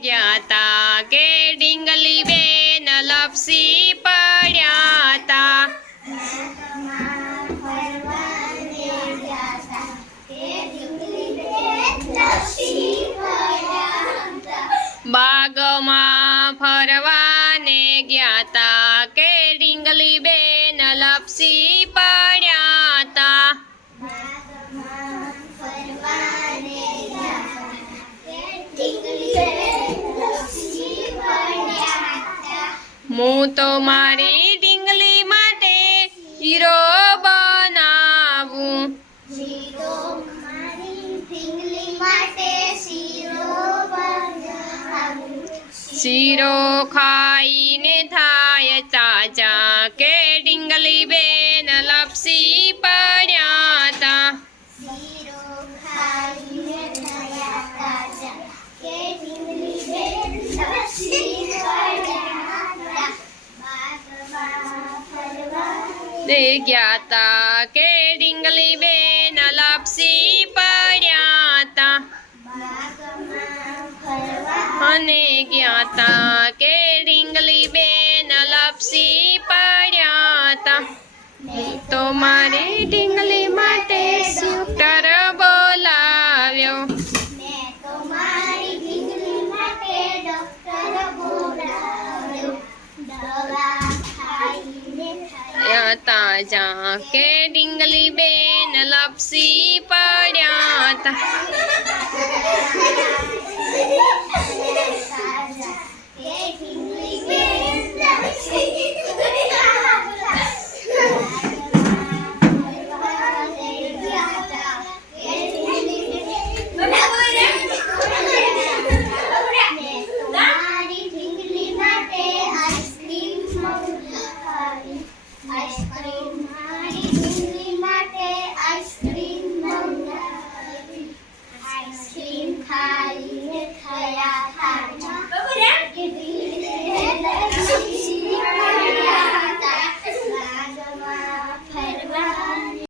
ગયા તા કે ડીંગલી બેન લપસી પડ્યા તા બાગમાં ફરવાને ગયા તા હું તો મારી ડીંગલી માટે હીરો બનાવું. શીરો ખાઈને થાય ગયા તા કે ડીંગલી બેન લપસી પડ્યા તા અને ગયા તા કે ડીંગલી બેન લપસી પડ્યા તા તો મારી ડીંગલી માટે યા તાજા કે ડીંગલી બેન લપસી પડ્યા તા